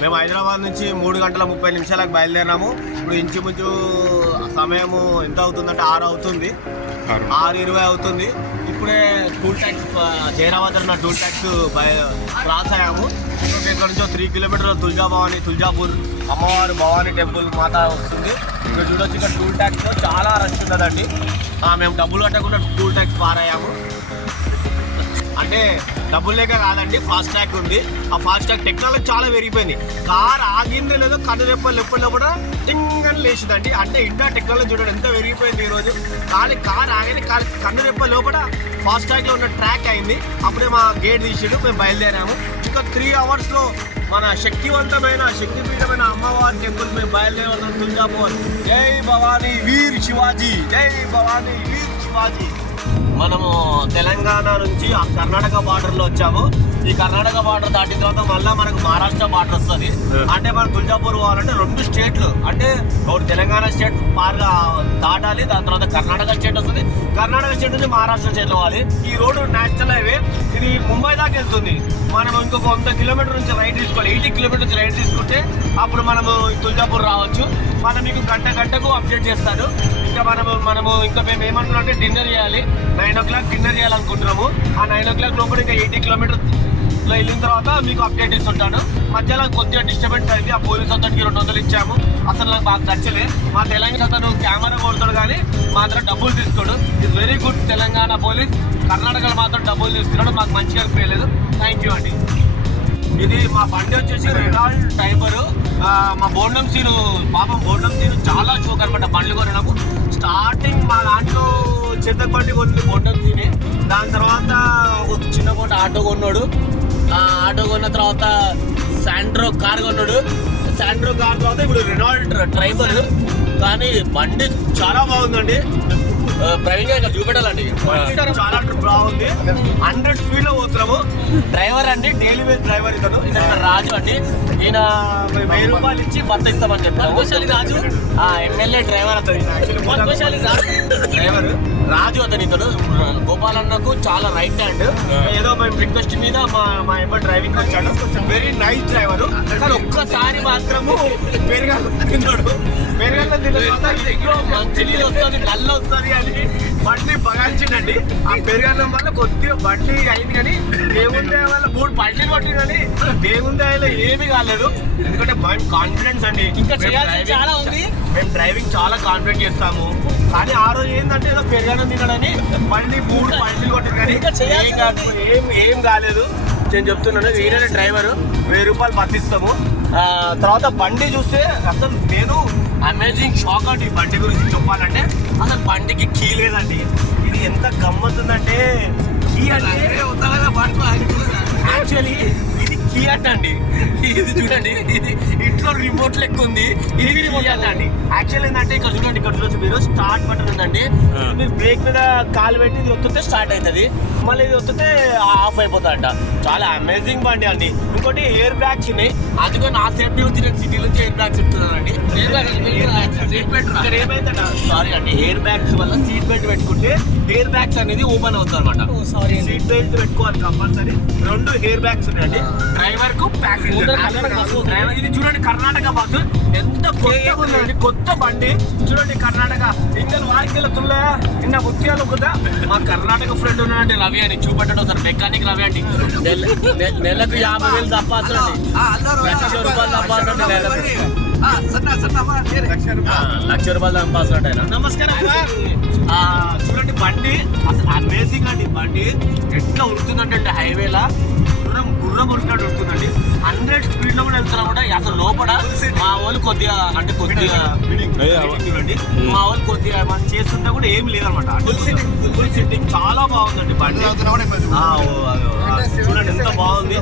మేము హైదరాబాద్ నుంచి 3:30 బయలుదేరినాము. ఇప్పుడు ఇంచుమించు సమయము ఎంత అవుతుందంటే 6 అవుతుంది, 6:20 అవుతుంది. ఇప్పుడే టూల్ ట్యాక్స్ జైరాబాద్ అన్న టూల్ ట్యాక్స్ క్రాస్ అయ్యాము. ఇక్కడ నుంచి 3 కిలోమీటర్లు తుల్జాపూర్ అమ్మవారు భవానీ టెంపుల్ మాత వస్తుంది. ఇక్కడ చూడొచ్చు, ఇక్కడ టూల్ ట్యాక్స్లో చాలా రష్ ఉన్నదండి. మేము డబ్బులు కట్టకుండా టూల్ ట్యాక్స్ పారయ్యాము. అంటే డబ్బులు లేక కాదండి, ఫాస్ట్ ట్రాక్ ఉంది. ఆ ఫాస్ట్ ట్రాక్ టెక్నాలజీ చాలా పెరిగిపోయింది. కార్ ఆగిందే లేదో కన్ను రెప్పల్లో కూడా టింగని లేచిందండి. అంటే ఇండియా టెక్నాలజీ చూడండి ఎంత పెరిగిపోయింది ఈరోజు. కానీ కార్ ఆగని కన్ను రెప్ప లోపల ఫాస్ట్ ట్రాక్లో ఉన్న ట్రాక్ అయింది. అప్పుడే మా గేట్ తీసాడు, మేము బయలుదేరాము. ఇంకా 3 అవర్స్లో మన శక్తిపీఠమైన అమ్మవారి టెంపుల్ మేము బయలుదేరాం. తుల్జాపూర్. జై భవానీ వీర్ శివాజీ, జై భవానీ వీర్ శివాజీ. మనము తెలంగాణ నుంచి ఆ కర్ణాటక బార్డర్లో వచ్చాము. ఈ కర్ణాటక బార్డర్ దాటిన తర్వాత మళ్ళీ మనకు మహారాష్ట్ర బార్డర్ వస్తుంది. అంటే మనం తుల్జాపూర్ పోవాలంటే 2 స్టేట్లు, అంటే ఒకటి తెలంగాణ స్టేట్ పార్గా దాటాలి, దాని తర్వాత కర్ణాటక స్టేట్ వస్తుంది. కర్ణాటక స్టేట్ నుంచి మహారాష్ట్ర స్టేట్ పోవాలి. ఈ రోడ్డు నేషనల్ హైవే, ఇది ముంబై దాకా వెళ్తుంది. మనం ఇంకొక 100 కిలోమీటర్ నుంచి రైట్ తీసుకోవాలి. 80 కిలోమీటర్ నుంచి రైట్ తీసుకుంటే అప్పుడు మనము తుల్జాపూర్ రావచ్చు. మనం మీకు గంటకు అప్డేట్ చేస్తాను. ఇంకా ఇంకా మేము ఏమనుకున్నాం అంటే డిన్నర్ చేయాలి. 9 o'clock డిన్నర్ చేయాలనుకుంటున్నాము. ఆ 9 o'clock లోపల ఇంకా 80 కిలోమీటర్లో వెళ్ళిన తర్వాత మీకు అప్డేట్ ఇస్తుంటాను. మధ్యలో కొద్దిగా డిస్టర్బెన్స్ అయింది. ఆ పోలీస్ అతనికి 200 ఇచ్చాము. అసలు నాకు బాగా నచ్చలే. మా తెలంగాణ అతను కెమెరా కొడతాడు కానీ మాత్రం డబ్బులు తీసుకోడు. ఇది వెరీ గుడ్ తెలంగాణ పోలీస్. కర్ణాటకలో మాత్రం డబ్బులు తీసుకున్నాడు, మాకు మంచిగా అనిపించలేదు. థ్యాంక్ యూ అండి. ఇది మా బండి వచ్చేసి రెనాల్డ్ టైబరు. మా బోర్డం సీను చాలా షోక్ అనమాట. బండ్లు కొనడము స్టార్టింగ్ మా దాంట్లో చెత్త బండి కొన్నది బోర్డం సీనే. దాని తర్వాత ఒక చిన్నపోట ఆటో కొన్నాడు. ఆటో కొన్న తర్వాత శాండ్రో కార్ కొన్నాడు. శాండ్రో కార్ తర్వాత ఇప్పుడు రెనాల్డ్ ట్రైబర్. కానీ బండి చాలా బాగుందండి. డ్రైవింగ్ ఇక్కడ చూపెట్టాలండి, చాలా బాగుంది. 100 స్పీడ్లో పోతున్నాము. డ్రైవర్ అండి, డైలీ వేజ్ డ్రైవర్ ఇతను. రాజు అండి. ఈయన 1000 రూపాయలు ఇచ్చి భర్త ఇస్తామని చెప్పారు. రాజు ఎమ్మెల్యే డ్రైవర్ అతను. డ్రైవర్ రాజు అతను. ఇతను గోపాలన్నకు చాలా రైట్ హ్యాండ్. ఏదో మేము రిక్వెస్ట్ మీద మా ఎవరు డ్రైవింగ్ వచ్చాడు. Very nice driver. కానీ ఒక్కసారి మాత్రము పెరగాలి తిన్నాడు. పెరగాలి తిన్న మంచి నీళ్ళు వస్తుంది, నల్ల వస్తుంది అని బండి బగాల్చిందండి. ఆ పెరగడం వల్ల కొద్దిగా బండి అయింది. కానీ దేవుందే వల్ల 3 పల్టీలు కొట్టింది. కానీ దేవుందే ఏమీ కాలేదు. ఎందుకంటే మేము కాన్ఫిడెన్స్ అండి, ఇంకా చాలా ఉంది. మేము డ్రైవింగ్ చాలా కాన్ఫిడెంట్ చేస్తాము. కానీ ఆ రోజు ఏంటంటే ఏదో పెరగడం తినడని బండి 3 పల్టీలు కొట్టింది. కానీ ఏం కాలేదు. నేను చెప్తున్నాను, ఈయన డ్రైవరు. 1000 రూపాయలు పట్టిస్తాము. తర్వాత బండి చూస్తే అసలు నేను అమేజింగ్ షాక్ అండి. బండి గురించి చెప్పాలంటే అసలు బండికి కీ లేదండి. ఇది ఎంత గమ్మత్తుందంటే కీ అంటే యాక్చువల్లీ ఇది కీ అండి. ఇది చూడండి, ఇది ఇంట్లో రిమోట్ లెక్క ఉంది. ఇది రిమోట్ అండి. యాక్చువల్ ఏంటంటే ఇక్కడ చూడండి, ఇక్కడ చూడొచ్చు మీరు, స్టార్ట్ బటన్ ఉందండి. మీరు బ్రేక్ మీద కాలు పెట్టి ఇది వస్తుంటే స్టార్ట్ అవుతుంది, మళ్ళీ ఇది వస్తుంటే ఆఫ్ అయిపోతుందంట. చాలా అమేజింగ్ బండి అండి. ఇంకోటి ఎయిర్ బ్యాగ్స్ ఉన్నాయి. అందుకని నా సేఫ్టీ వచ్చి నేను సిటీ నుంచి ఎయిర్ బ్యాగ్స్ చెప్తున్నానండి. ఇక్కడ ఏమైతే సారీ అండి, ఎయిర్ బ్యాగ్స్ వల్ల సీట్ బెల్ట్ పెట్టుకుంటే ఎయిర్ బ్యాగ్స్ అనేది ఓపెన్ అవుతుంది అనమాట. సీట్ బెల్ట్ పెట్టుకోవాలి కంపల్సరీ. 2 ఎయిర్ బ్యాగ్స్ ఉన్నాయండి, డ్రైవర్ కు ప్యాసింజర్. ఇది చూడండి కర్ణాటక బస్సు ఎంత కొత్తగా ఉందండి, కొత్త బండి చూడండి. కర్ణాటక ఇంగల్ వాయికెళ్ళ తుల్లా నిన్న ముత్యాలు కదా. మా కర్ణాటక ఫ్రెండ్ ఉన్నాడండి రవి అని, చూపెట్టడం సార్ మెకానిక్ రవి అండి. నెలకు 50,000 తప్పాల్సింది, 1,00,000 రూపాయలు తప్పాల్సింది. లక్ష రూపాయలు తప్పాల్సింది ఆయన. నమస్కారం. చూడండి బండి అసలు అమేజింగ్ అండి. బండి ఎట్లా ఉడుతుందంటే హైవేలా గుర్రం ఉడికినట్టు ఉడుతుందండి. 100 స్పీడ్ లో కూడా వెళ్తున్నా కూడా అసలు లోపల మా వాళ్ళు కొద్దిగా చూడండి, మా వాళ్ళు కొద్దిగా మనం చేస్తుంటే కూడా ఏమి లేదనమాట. ఫుల్ సిట్టింగ్ చాలా బాగుందండి బండి. చూడండి ఎంత బాగుంది.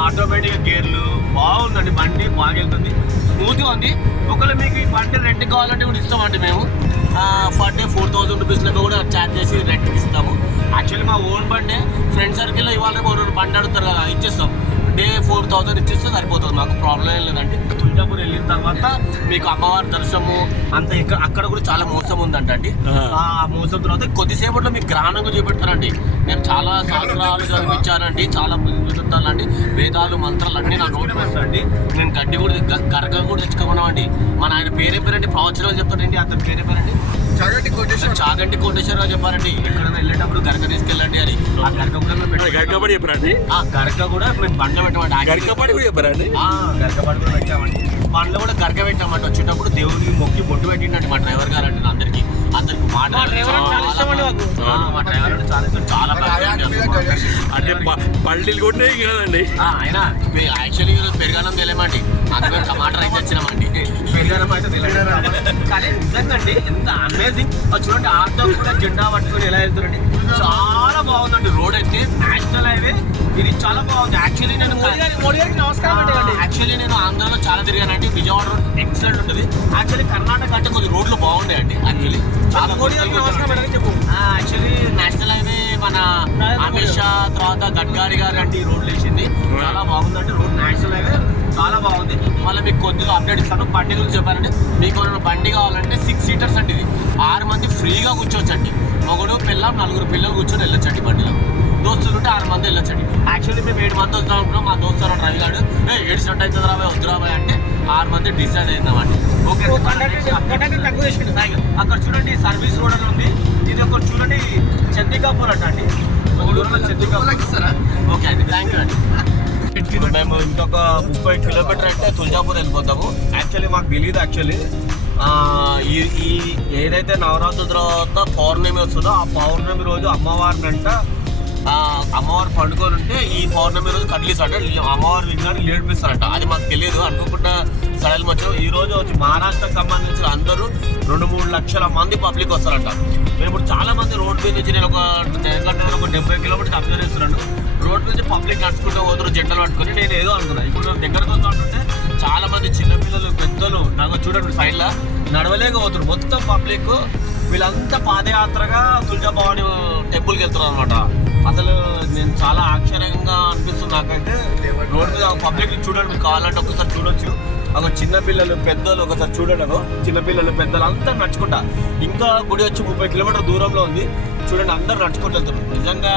ఆటోమేటిక్ గేర్లు బాగుందండి. బండి బాగా వెళ్తుంది, స్మూత్ గా ఉంది. ఒకవేళ మీకు ఈ బండి రెంట్ కావాలంటే కూడా ఇస్తామండి మేము. పర్ డే 4,000 రూపీస్ లెక్క కూడా ఛార్జ్ చేసి రెంట్కి ఇస్తాము. యాక్చువల్లీ మా ఓన్ బండి. ఫ్రెండ్ సర్కిల్లో ఇవాళ బండి అడుగుతారు కదా, ఇచ్చేస్తాం. డే 4,000 ఇచ్చేస్తే సరిపోతుంది, మాకు ప్రాబ్లం ఏం లేదండి. తుల్జాపూర్ వెళ్ళిన తర్వాత మీకు అమ్మవారి దర్శనము అంత ఇక్కడ అక్కడ కూడా చాలా మోసం ఉందంట అండి. ఆ మోసం తర్వాత కొద్దిసేపట్లో మీకు గ్రహణంగా చూపెడతారండి. నేను చాలా శాస్త్రాలు చదివించానండి, చాలా చూస్తానండి, వేదాలు మంత్రాలు అన్నీ నా నోటి వస్తాయండి. నేను గడ్డి కూడా గరగ కూడా తెచ్చుకోమన్నామండి. మన ఆయన పేరే పేరండి, ప్రవచనాలు చెప్తారండి. అతని పేరే పేరండి చాగంటి కోటేశ్వరరావు చెప్పారండి. ఎక్కడైనా వెళ్ళేటప్పుడు గరక తీసుకెళ్ళండి అని. ఆ గరక కూడా చెప్పారండి. ఆ గరక కూడా మేము బండ్లో పెట్టామండి. గరకపాడి కూడా చెప్పారండి. గరకపాడి కూడా పెట్టామండి. బండ్లో కూడా గరక పెట్టామంటే వచ్చేటప్పుడు దేవుడికి మొక్కి బొట్టు పెట్టిండండి మా డ్రైవర్ గారు అండి. అందరికి మాట మా డ్రైవర్ చాలా ఇష్టం. చాలా అంటే పల్లీలు కూడా కదండి. ఆయన యాక్చువల్లీ పెరుగన్నం తెలియమండి, అందుకే టమాటా రైస్ తెచ్చినామండి. పెరుగన్నం అయితే తెలియదు కానీ నిజంగా అండి ఎంత అమేజింగ్. చూడండి ఆటో కూడా జెండా పట్టుకొని ఎలా వెళ్తున్నారండి. చాలా బాగుందండి. రోడ్ అయితే నేషనల్ హైవే, ఇది చాలా బాగుంది. యాక్చువల్లీ నేను మోడీ గారికి నమస్కారం అండి. యాక్చువల్లీ నేను ఆంధ్రాలో చాలా తిరిగానండి. విజయవాడ రోడ్ ఎక్సలెంట్ ఉంటుంది. యాక్చువల్లీ కర్ణాటక అంటే కొన్ని రోడ్లు బాగుంటాయండి. యాక్చువల్లీ చాలా యాక్చువల్లీ నేషనల్ హైవే మన అమిత్ షా తర్వాత గడ్కరీ గారు అంటే ఈ రోడ్లు వేసింది. చాలా బాగుందండి రోడ్. నేషనల్ హైవే చాలా బాగుంది. మళ్ళీ మీకు కొద్దిగా అప్డేట్ ఇస్తాను. బండి గురించి చెప్పారంటే మీకు బండి కావాలంటే 6 సీటర్స్ అండి. ఇది 6 మంది ఫ్రీగా కూర్చోవచ్చండి. మొగుడు పిల్లలు 4 పిల్లలు కూర్చొని వెళ్ళొచ్చండి. బండిలో దోస్తులు ఉంటే 6 మంది వెళ్ళొచ్చండి. యాక్చువల్లీ మేము 7 మంది వస్తాం అనుకున్నాం. మా దోస్తు డ్రైవ్ గాడు ఏడ్చినట్టు అవుతుంది రాబాయ్ వద్దు రాబాయ్ అంటే 6 మంది డిసైడ్ అయిందామండి. ఓకే అక్కడ చూడండి సర్వీస్ రోడ్ అని ఉంది. ఇది ఒకటి చూడండి చందికాపూర్ అంట అండి. ఓకే అండి, థ్యాంక్ యూ అండి. మేము ఇంకొక 30 కిలోమీటర్ అంటే తుల్జాపూర్ వెళ్ళిపోతాము. యాక్చువల్లీ మాకు తెలియదు. యాక్చువల్లీ ఈ ఏదైతే నవరాత్రుల తర్వాత పౌర్ణమి వస్తుందో ఆ పౌర్ణమి రోజు అమ్మవారు పండుకొని ఉంటే ఈ పౌర్ణమి రోజు కదిలిస్తారంట. అమ్మవారి విగ్రహాన్ని లేడిపిస్తారంట. అది మాకు తెలియదు. అనుకోకుండా సడన్ వచ్చాం. ఈ రోజు వచ్చి మహారాష్ట్రకు సంబంధించిన అందరూ 2-3 లక్షల మంది పబ్లిక్ వస్తారంట. మేము ఇప్పుడు చాలా మంది రోడ్ మీద నుంచి నేను ఒక 70 కిలోమీటర్స్ అబ్జర్వ్ చేస్తున్నాను. రోడ్ నుంచి పబ్లిక్ నడుచుకుంటూ పోతారు జెండలు పట్టుకొని. నేను ఏదో అనుకున్నాను. ఇప్పుడు దగ్గరకు వస్తుంటే చాలా మంది చిన్నపిల్లలు పెద్దలు నాకు చూడండి సైడ్లో నడవలేకపోతున్నారు. మొత్తం పబ్లిక్ వీళ్ళంతా పాదయాత్రగా తుల్జాభవాని టెంపుల్కి వెళ్తున్నారు అనమాట. అసలు నేను చాలా ఆశ్చర్యంగా అనిపిస్తుంది నాకైతే. రోడ్ మీద పబ్లిక్ చూడండి, మీకు కావాలంటే ఒకసారి చూడొచ్చు. ఒక చిన్నపిల్లలు పెద్దలు ఒకసారి చూడండి. చిన్నపిల్లలు పెద్దలు అంతా నడుచుకుంటా. ఇంకా గుడి వచ్చి 30 కిలోమీటర్ దూరంలో ఉంది. చూడండి అందరు నడుచుకుంటూ వెళ్తారు. నిజంగా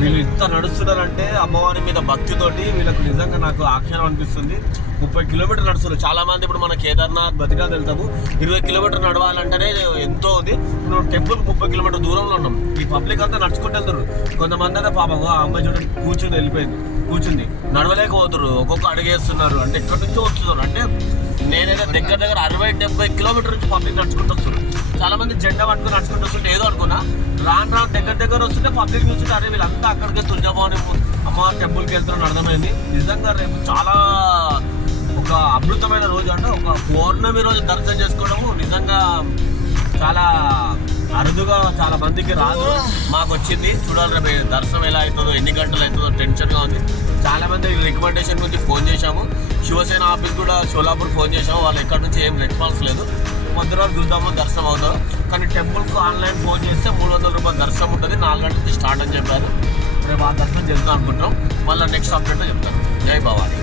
వీళ్ళు ఇంత నడుస్తున్నారంటే అమ్మవారి మీద భక్తితోటి వీళ్ళకు నిజంగా నాకు ఆశ్చర్యం అనిపిస్తుంది. 30 కిలోమీటర్లు నడుస్తున్నారు. చాలా మంది ఇప్పుడు మన కేదార్నాథ్ బద్రీనాథ్ వెళ్తాము 20 కిలోమీటర్లు నడవాలంటేనే ఎంతో ఉంది. ఇప్పుడు టెంపుల్ 30 కిలోమీటర్ దూరంలో ఉన్నాం. ఈ పబ్లిక్ అంతా నడుచుకుంటూ వెళ్తారు. కొంతమంది అయితే పాపం ఆ అమ్మాయి చూడండి కూర్చుంది నడవలేకపోతారు. ఒక్కొక్క అడుగేస్తున్నారు. అంటే ఎక్కడి నుంచో వస్తున్నారు. అంటే నేనైతే దగ్గర 60-70 కిలోమీటర్ నుంచి పబ్లిక్ నడుచుకుంటూ వస్తున్నారు. చాలా మంది జెండా పట్టుకుని నడుచుకుంటూ వస్తుంటే ఏదో అనుకున్నా రాను దగ్గర వస్తుంటే పబ్లిక్ చూస్తుంటే అరే వీళ్ళంతా అక్కడికే తుల్జాభవాని అమ్మవారి టెంపుల్కి వెళ్తున్నారు అర్థమైంది. నిజంగా రేపు చాలా ఒక అద్భుతమైన రోజు. అంటే ఒక పౌర్ణమి రోజు దర్శనం చేసుకోవడము నిజంగా చాలా అరుదుగా చాలా మందికి రాదు. మాకు వచ్చింది. చూడాలి రేపు దర్శనం ఎలా అవుతుందో, ఎన్ని గంటలు అవుతుందో టెన్షన్గా ఉంది. చాలా మంది రికమెండేషన్ గురించి ఫోన్ చేశాము. శివసేన ఆఫీస్ కూడా షోలాపూర్ ఫోన్ చేశాము. వాళ్ళు ఎక్కడి నుంచి ఏం రెస్పాన్స్ లేదు. మధ్యరాత్రి చూద్దాము దర్శనం అవుతాం. కానీ టెంపుల్కి ఆన్లైన్ ఫోన్ చేస్తే 300 రూపాయల దర్శనం ఉంటుంది. 4 గంటల నుంచి స్టార్ట్ అని చెప్పారు. రేపు ఆ దర్శనం చేద్దాం అనుకుంటున్నాం. మళ్ళీ నెక్స్ట్ అప్డేట్లో చెప్తాను. జై భవాని.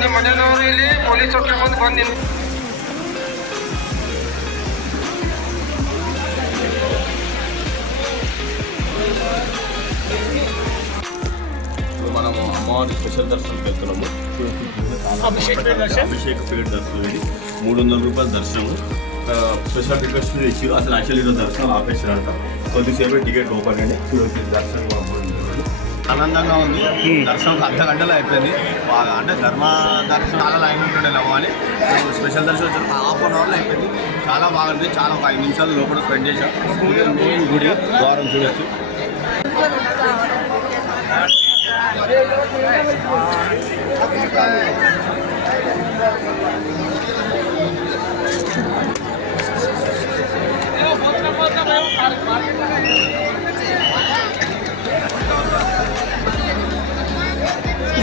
ನಿಮ್ಮ ಮನೆಯವರು ಇಲ್ಲಿ ಪೊಲೀಸ್ ಚೌಕಿ ಮುಂದೆ ಬಂದು ఇప్పుడు మనము అమ్మవారి స్పెషల్ దర్శనంకి వెళ్తున్నాము. అభిషేక్ పేరు దర్శనం ఇది 300 రూపాయల దర్శనము. స్పెషల్ రిక్వెస్ట్ ఇచ్చి అసలు యాక్చువల్లీ ఈరోజు దర్శనం ఆపేసారంట. కొద్దిసేపు టికెట్ ఓపెన్ అండి. దర్శనం ఆనందంగా ఉంది. దర్శనం అర్ధ గంటలో అయిపోయింది. బాగా అంటే ధర్మ దర్శనం చాలా లైన్ ఉంటుండేమో అని స్పెషల్ దర్శనం వచ్చారు. హాఫ్ అన్ అవర్లో అయిపోయింది. చాలా బాగుంది. చాలా ఒక 5 నిమిషాలు లోపల స్పెండ్ చేశాం. మెయిన్ గుడి ద్వారం చూడొచ్చు.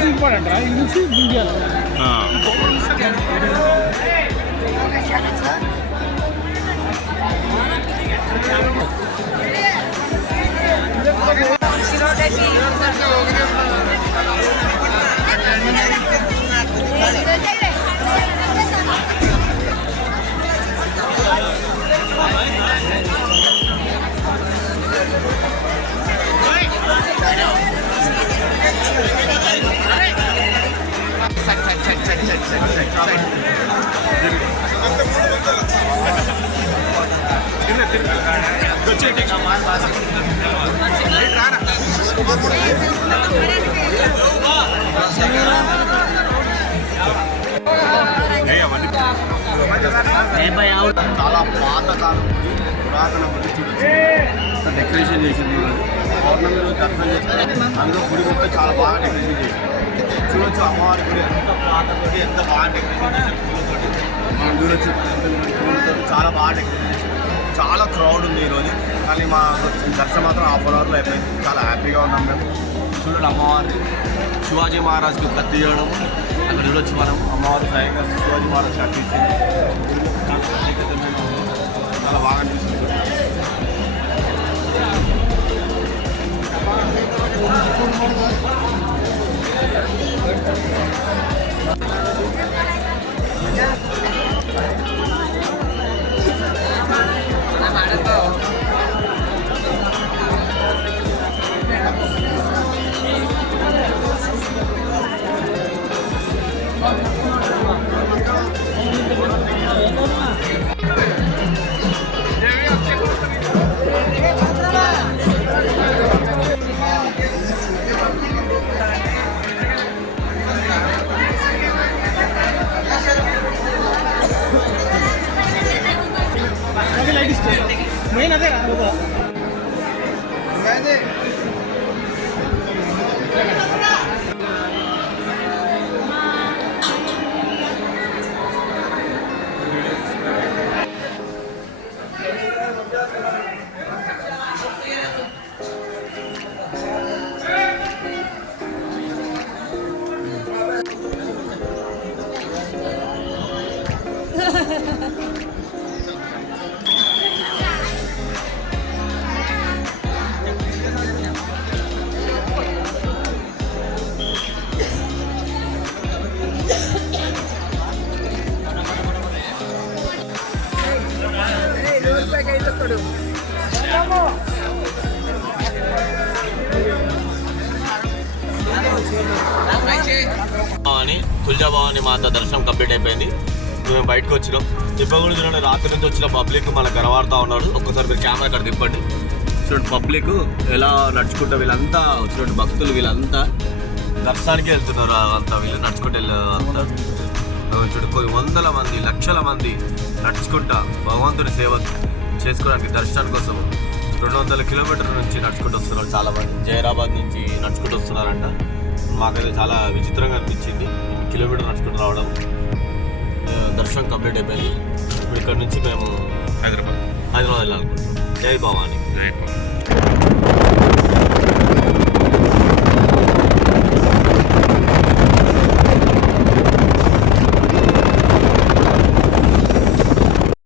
ఇంపార్టెంట్ రా ఇది ఇండియాలో చాలా పాతకాలం పురాతన గుడి చూడొచ్చు. డెకరేషన్ చేసింది. పౌర్ణమి రోజు దర్శనం చేస్తారు. అందులో గుడి మొత్తం చాలా బాగా డెకరేషన్ చేసింది. చూడొచ్చు అమ్మవారి గుడి ఎంత పాత గుడి ఎంత బాగా డెకరేషన్ చేసింది. పూలతోటి మనం చూడొచ్చు. పూలతో చాలా బాగా డెకరేషన్ చేసింది. చాలా క్రౌడ్ ఉంది ఈరోజు. కానీ మా దర్శనం మాత్రం హాఫ్ అన్ అవర్లో అయిపోయింది. చాలా హ్యాపీగా ఉన్నాం మేము. చూడండి అమ్మవారిని శివాజీ మహారాజ్కి కత్తి చేయడం అక్కడ చూడొచ్చు. మనం అమ్మవారు స్వయంగా శివాజీ మహారాజ్ కత్తి ఇచ్చింది. చాలా బాగా అనిపిస్తుంది. మెయిన్ అదే అని తులజాభవాని మాత దర్శనం కంప్లీట్ అయిపోయింది. మేము బయటకు వచ్చినాం. ఇప్పుడు చూడండి రాత్రి నుంచి వచ్చిన పబ్లిక్ మనకు కనబడుతూ ఉన్నాడు. ఒక్కసారి మీరు కెమెరా అక్కడ తిప్పండి. చూడండి పబ్లిక్ ఎలా నడుచుకుంటా వీళ్ళంతా చూడండి భక్తులు వీళ్ళంతా దర్శనానికి వెళ్తున్నారు. అంతా వీళ్ళు నడుచుకుంటూ అంతా చూడండి కొన్ని వందల మంది లక్షల మంది నడుచుకుంటా భగవంతుని సేవ చేసుకోవడానికి దర్శనం కోసం 200 కిలోమీటర్ల నుంచి నడుచుకుంటూ వస్తున్నారు. చాలా మంది జైరాబాద్ నుంచి నడుచుకుంటూ వస్తున్నారంట. మాకైతే చాలా విచిత్రంగా అనిపించింది. కిలోమీటర్ నడుచుకుంటూ రావడం. దర్శనం కంప్లీట్ అయిపోయింది. ఇప్పుడు ఇక్కడ నుంచి మేము హైదరాబాద్ వెళ్ళాలనుకుంటున్నాం. జై భవాని.